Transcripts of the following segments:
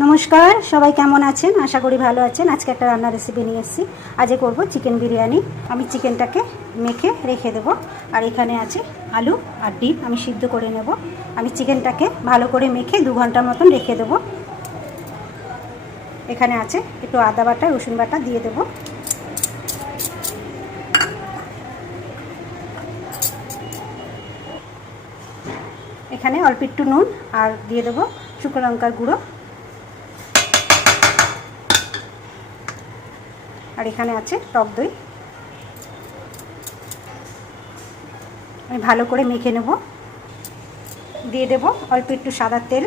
নমস্কার, সবাই কেমন আছেন? আশা করি ভালো আছেন। আজকে একটা রান্নার রেসিপি নিয়ে এসেছি। আজকে করব চিকেন বিরিয়ানি। আমি চিকেনটাকে মেখে রেখে দেব। আর এখানে আছে আলু আর ডিম, আমি সিদ্ধ করে নেব। আমি চিকেনটাকে ভালো করে মেখে 2 ঘন্টার মতন রেখে দেব। এখানে আছে একটু আদা বাটা, রসুন বাটা দিয়ে দেব। এখানে অল্প একটু নুন আর দিয়ে দেব শুকনো লঙ্কার গুঁড়ো। আর এখানে আছে টক দই। আমি ভালো করে মেখে নেব। দিয়ে দেব অল্প একটু সাদা তেল।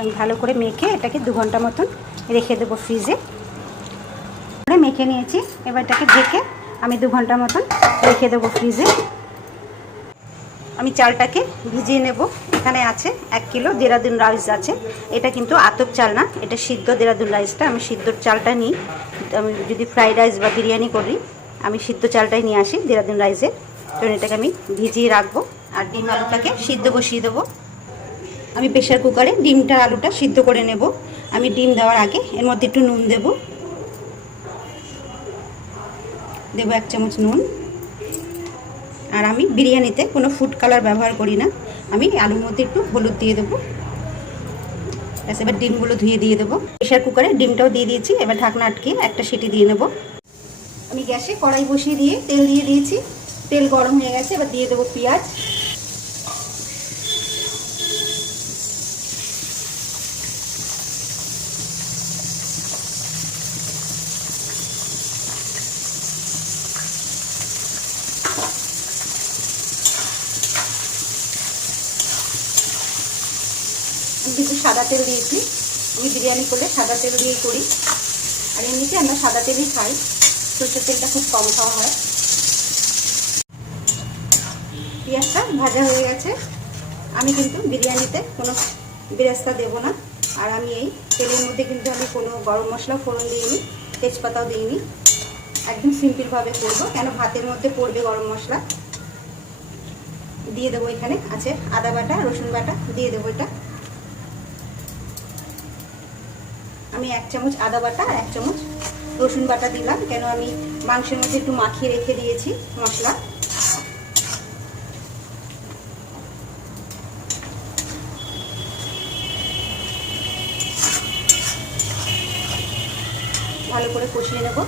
আমি ভালো করে মেখে এটাকে 2 ঘন্টা মতন রেখে দেবো ফ্রিজে। মেখে নিয়েছি, এবার এটাকে ঢেকে আমি 2 ঘন্টার মতন রেখে দেবো ফ্রিজে। আমি চালটাকে ভিজিয়ে নেব। এখানে আছে 1 কিলো দেরাদুন রাইস আছে। এটা কিন্তু আতপ চাল না, এটা সিদ্ধ দেরাদুন রাইসটা। আমি সিদ্ধর চালটা নিই। আমি যদি ফ্রাইড রাইস বা বিরিয়ানি করি, আমি সিদ্ধ চালটাই নিয়ে আসি দেরাদুন রাইসে। তো এটাকে আমি ভিজিয়ে রাখবো। আর ডিম আলুটাকে সিদ্ধ বসিয়ে দেবো। আমি প্রেশার কুকারে ডিমটা আলুটা সিদ্ধ করে নেব। আমি ডিম দেওয়ার আগে এর মধ্যে একটু নুন দেবো 1 চামচ নুন। আর আমি বিরিয়ানিতে কোনো ফুড কালার ব্যবহার করি না। আমি আলুর মধ্যে একটু হলুদ দিয়ে দেবো। এবার ডিমগুলো ধুয়ে দিয়ে দেবো। প্রেশার কুকারে ডিমটাও দিয়ে দিয়েছি। এবার ঢাকনা আটকে একটা সিটি দিয়ে নেব। আমি গ্যাসে কড়াই বসিয়ে দিয়ে তেল দিয়ে দিয়েছি। তেল গরম হয়ে গেছে, এবার দিয়ে দেবো পেঁয়াজ। আমি কিন্তু সাদা তেল দিয়েছি। আমি বিরিয়ানি করলে সাদা তেল দিয়েই করি। আর এমনিতে আমরা সাদা তেলই খাই, সরষের তেলটা খুব কম খাওয়া হয়। পেঁয়াজটা ভাজা হয়ে গেছে। আমি কিন্তু বিরিয়ানিতে কোনো বেরেস্তা দেবো না। আর আমি এই তেলের মধ্যে কিন্তু আমি কোনো গরম মশলা ফোড়ন দিইনি, তেজপাতাও দিইনি। একদম সিম্পলভাবে করবো, কেন ভাতের মধ্যে পড়বে গরম মশলা। দিয়ে দেবো, এখানে আছে আদা বাটা, রসুন বাটা দিয়ে দেবো। এটা আমি 1 চামচ আদা বাটা আর 1 চামচ রসুন বাটা দিলাম, কেন আমি মাংসের মধ্যে একটু মাখিয়ে রেখে দিয়েছি মশলা। ভালো করে কষিয়ে নেব।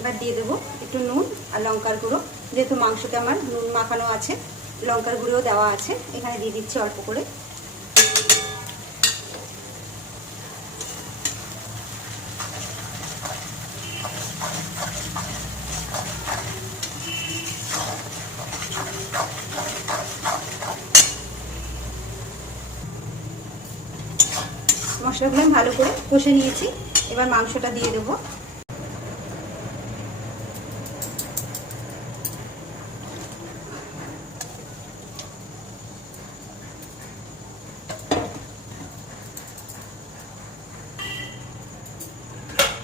এবার দিয়ে দেবো একটু নুন আর লঙ্কার গুঁড়ো। যেহেতু মাংসতে আমার নুন মাখানো আছে, লঙ্কার গুঁড়োও দেওয়া আছে, এখানে দিয়ে দিচ্ছি অল্প করে। মশলাগুলো আমি ভালো করে কষে নিয়েছি। এবার মাংসটা দিয়ে দেবো।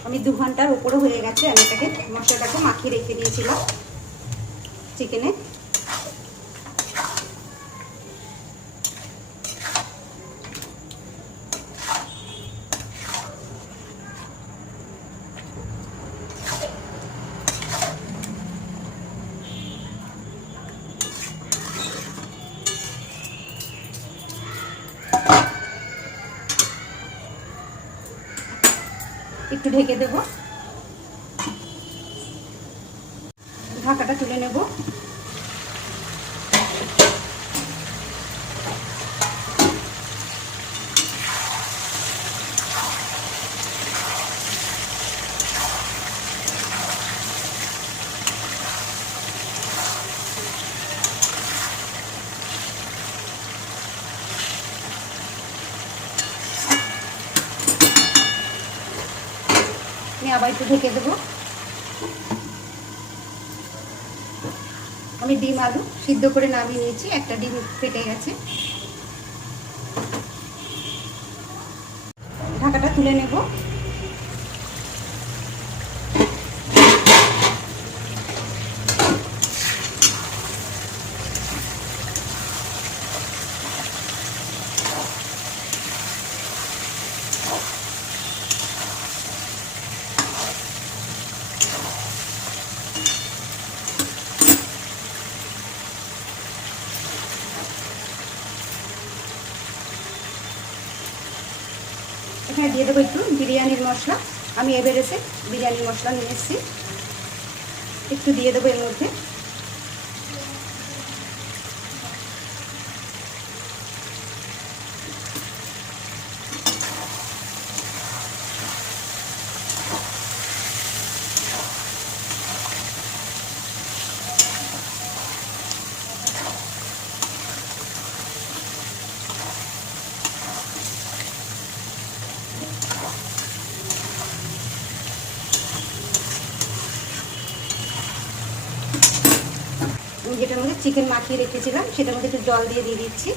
আমি 2 ঘন্টার উপরে হয়ে গেছে। আমি এটাকে মশলাটাকে মাখিয়ে রেখে দিয়েছিলাম চিকেনে। একটু ঢেকে দেব। ঢাকাটা তুলে নেব। আমি আবার একটু ঢেকে দেবো। আমি ডিম আলু সিদ্ধ করে নামিয়ে নিয়েছি। একটা ডিম ফেটে গেছে। ঢাকাটা তুলে নেব। এখানে দিয়ে দেবো একটু বিরিয়ানির মশলা। আমি এভারেস্টে বিরিয়ানির মশলা নিয়ে এসেছি, একটু দিয়ে দেবো এর মধ্যে। যেটার মধ্যে চিকেন মাখিয়ে রেখেছিলাম সেটার মধ্যে একটু জল দিয়ে দিচ্ছি।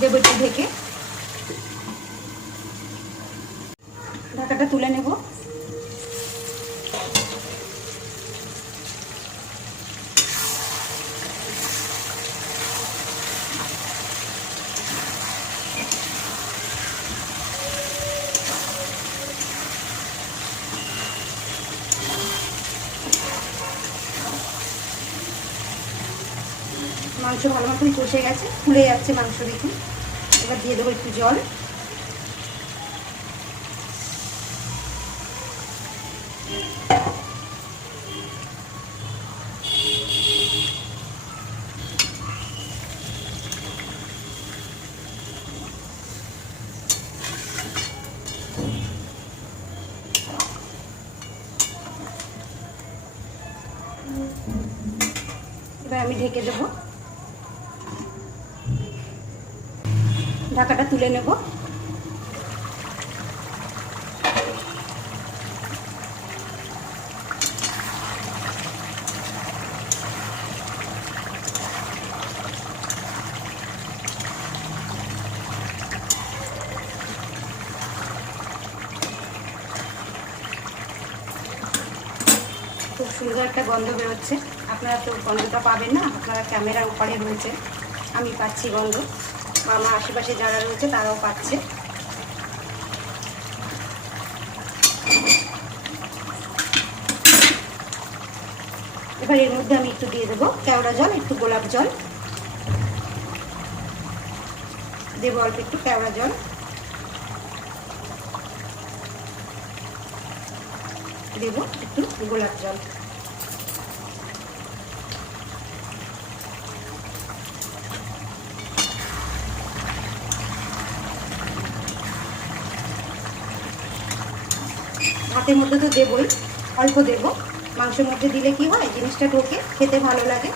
দেবো একটু ঢেকে, ঢাকাটা তুলে নেব। মাংস ভালো মতন কষে গেছে, ফুলে যাচ্ছে মাংস দেখুন। এবার দিয়ে দেবো একটু জল। এবার আমি ঢেকে দেবো, ঢাকাটা তুলে নেব। খুব সুন্দর একটা গন্ধ বেরোচ্ছে। আপনারা তো গন্ধটা পাবেন না, আপনারা ক্যামেরার ওপারে রয়েছে, আমি পাচ্ছি গন্ধ, বা আমার আশেপাশে যারা রয়েছে তারাও পাচ্ছে। এবার এর মধ্যে আমি একটু দিয়ে দেবো কেওড়া জল, একটু গোলাপ জল দেবো, অল্প একটু কেওড়া জল দেবো, একটু গোলাপ জল। ভাতের মধ্যে তো দেবই, অল্প দেব, মাংসের মধ্যে দিলে কি হয় জিনিসটা ঢোকে, খেতে ভালো লাগে।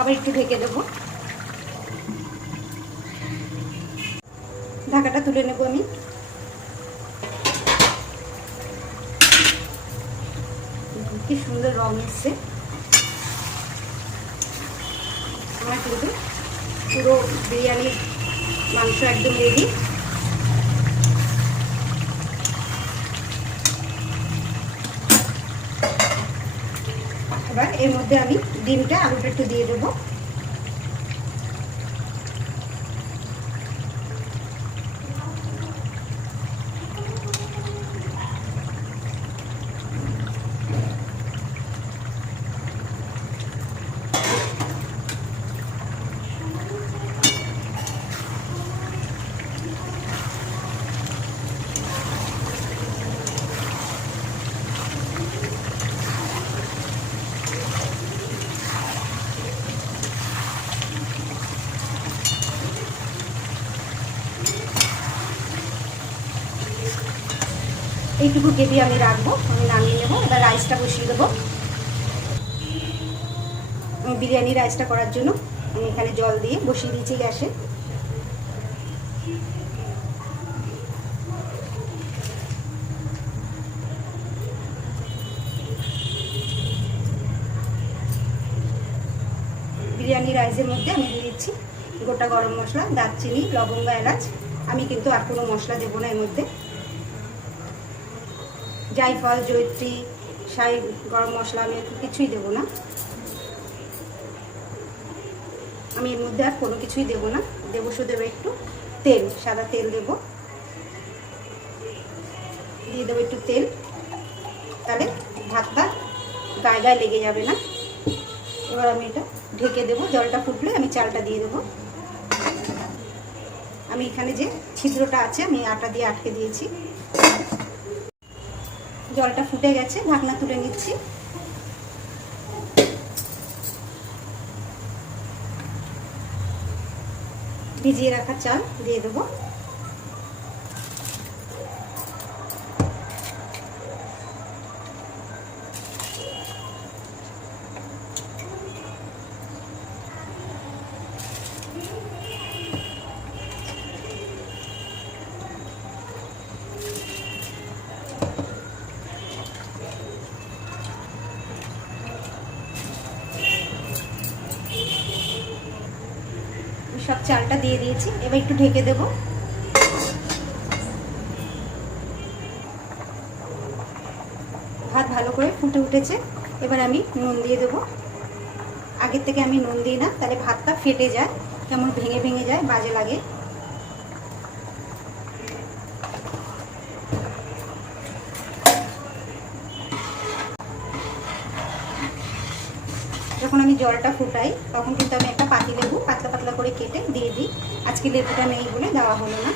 আবার একটু ঢেকে দেবো, ঢাকাটা তুলে নেব আমি। কি সুন্দর রং এসছে, আমার কিন্তু পুরো বিরিয়ানির মাংস একদম রেডি। এবার এর মধ্যে আমি ডিমটা, আলুটা একটু দিয়ে দেবো। এইটুকু গ্রেভি আমি রাখবো, আমি নামিয়ে নেবো। এবার রাইসটা বসিয়ে দেবো। বিরিয়ানি রাইসটা করার জন্য আমি এখানে জল দিয়ে বসিয়ে দিয়েছি গ্যাসে। বিরিয়ানি রাইসের মধ্যে আমি দিয়ে দিচ্ছি গোটা গরম মশলা, দারচিনি, লবঙ্গ, এলাচ। আমি কিন্তু আর কোনো মশলা দেবো না এর মধ্যে। জায়ফল, জয়িত্রী, শাহি গরম মশলা আমি কিছুই দেবো না। আমি এর মধ্যে আর কোনো কিছুই দেবো না, দেবো শুধু একটু তেল, সাদা তেল দেবো, দিয়ে দেবো একটু তেল, তাহলে ভাতটা গায়ে গায়ে লেগে যাবে না। এবার আমি এটা ঢেকে দেবো, জলটা ফুটলে আমি চালটা দিয়ে দেবো। আমি এখানে যে ছিদ্রটা আছে আমি আটা দিয়ে আটকে দিয়েছি। জলটা ফুটে গেছে, ঢাকনা তুলে নিচ্ছি। ভিজিয়ে রাখা চাল দিয়ে দেবো। সব চালটা দিয়ে দিয়েছি, এবার একটু ঢেকে দেবো। ভাত ভালো করে ফুটে উঠেছে, এবার আমি নুন দিয়ে দেবো। আগের থেকে আমি নুন দিই না, তাহলে ভাতটা ফেটে যায়, কেমন ভেঙে ভেঙে যায়, বাজে লাগে। যখন আমি জলটা ফুটাই তখন কিন্তু আমি একটা পাতি লেবু পাতলা পাতলা করে কেটে দিয়ে দিই। আজকে লেবুটা নেই বলে দেওয়া হলো না।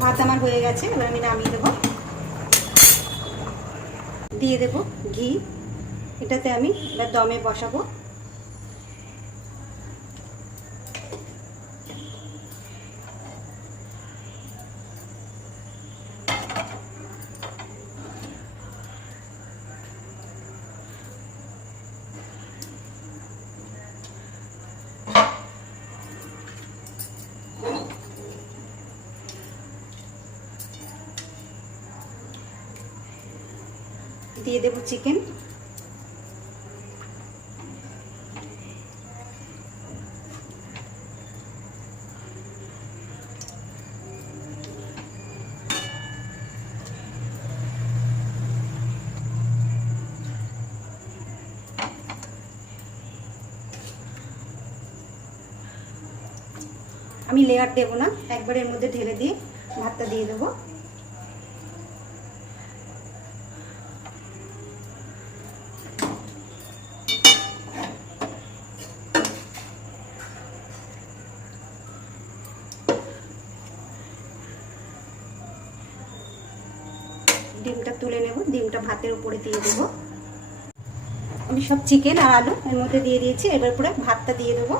ভাত আমার হয়ে গেছে, এবার আমি নামিয়ে দেবো। দিয়ে দেব ঘি, এটাতে আমি এবার দমে বসাবো। দিয়ে দেব চিকেন। আমি লেয়ার দেব না, একবার এর মধ্যে ঢেলে দিয়ে ভাতটা দিয়ে দেবো। ডিমটা তুলে নেব, ডিমটা ভাতের উপরে দিয়ে দেবো। আমি সব চিকেন আর আলু এর মধ্যে দিয়ে দিয়েছি, এবার পুরো ভাতটা দিয়ে দেবো।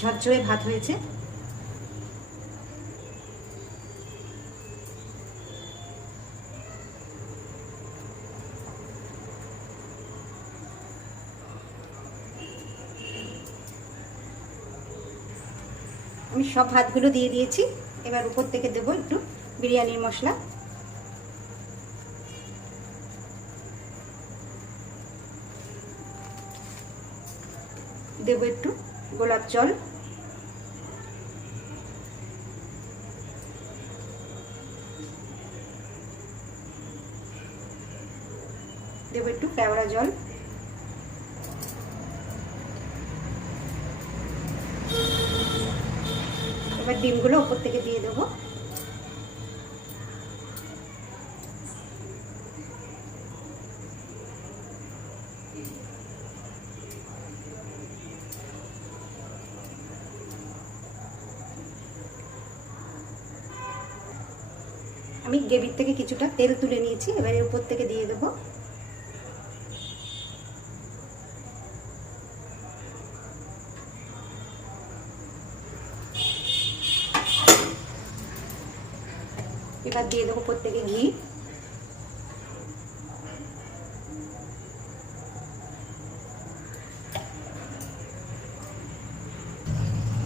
ঝরঝরে ভাত হয়েছে। আমি সব ভাতগুলো দিয়ে দিয়েছি, এবার উপর থেকে দেবো একটু বিরিয়ানির মশলা। দেবো একটু গোলাপ জল। দেবো একটু কেওড়া জল। এবার ডিমগুলো উপর থেকে দিয়ে দেবো। আমি গ্রেভির থেকে কিছুটা তেল তুলে নিয়েছি, এবার এর উপর থেকে দিয়ে দেবো। এবার দিয়ে দেবো উপর থেকে ঘি।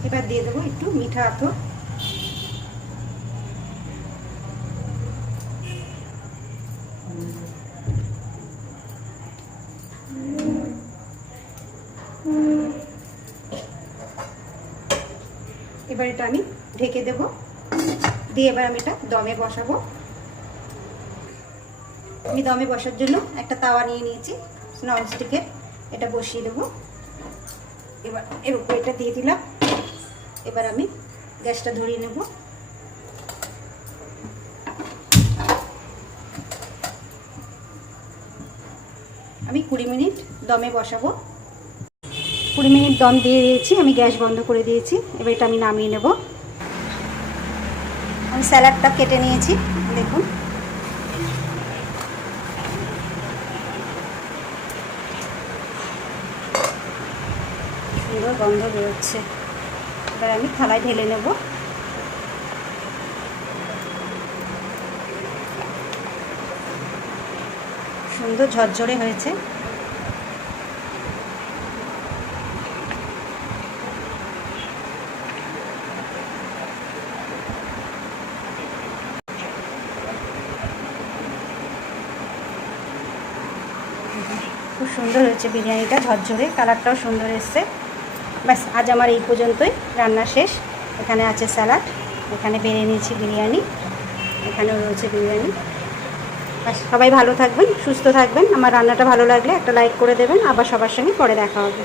এবার দিয়ে দেবো একটু মিঠা আতর। এবার এটা আমি ঢেকে দেব, দিয়ে এবার আমি এটা দমে বসাবো। আমি দমে বসার জন্য একটা তাওয়া নিয়ে নিয়েছি ননস্টিকের, এটা বসিয়ে দেবো। এবার এর উপরে এটা দিয়ে দিলাম। এবার আমি গ্যাসটা ধরিয়ে নেব। আমি 20 মিনিট দমে বসাবো। 20 মিনিট দম দিয়ে দিয়েছি, আমি গ্যাস বন্ধ করে দিয়েছি। এবার এটা আমি নামিয়ে নেব। আমি স্যালাডটা কেটে নিয়েছি, দেখুন। সুন্দর গন্ধ বেরোচ্ছে। এবার আমি থালায় ঢেলে নেব। সুন্দর ঝরঝরে হয়েছে। খুব সুন্দর হয়েছে বিরিয়ানিটা, ঝরঝরে, কালারটাও সুন্দর এসছে। ব্যাস, আজ আমার এই পর্যন্তই, রান্না শেষ। এখানে আছে স্যালাড, এখানে বেড়ে নিয়েছি বিরিয়ানি, এখানেও রয়েছে বিরিয়ানি। ব্যাস, সবাই ভালো থাকবেন, সুস্থ থাকবেন। আমার রান্নাটা ভালো লাগলে একটা লাইক করে দেবেন। আবার সবার সঙ্গে পরে দেখা হবে।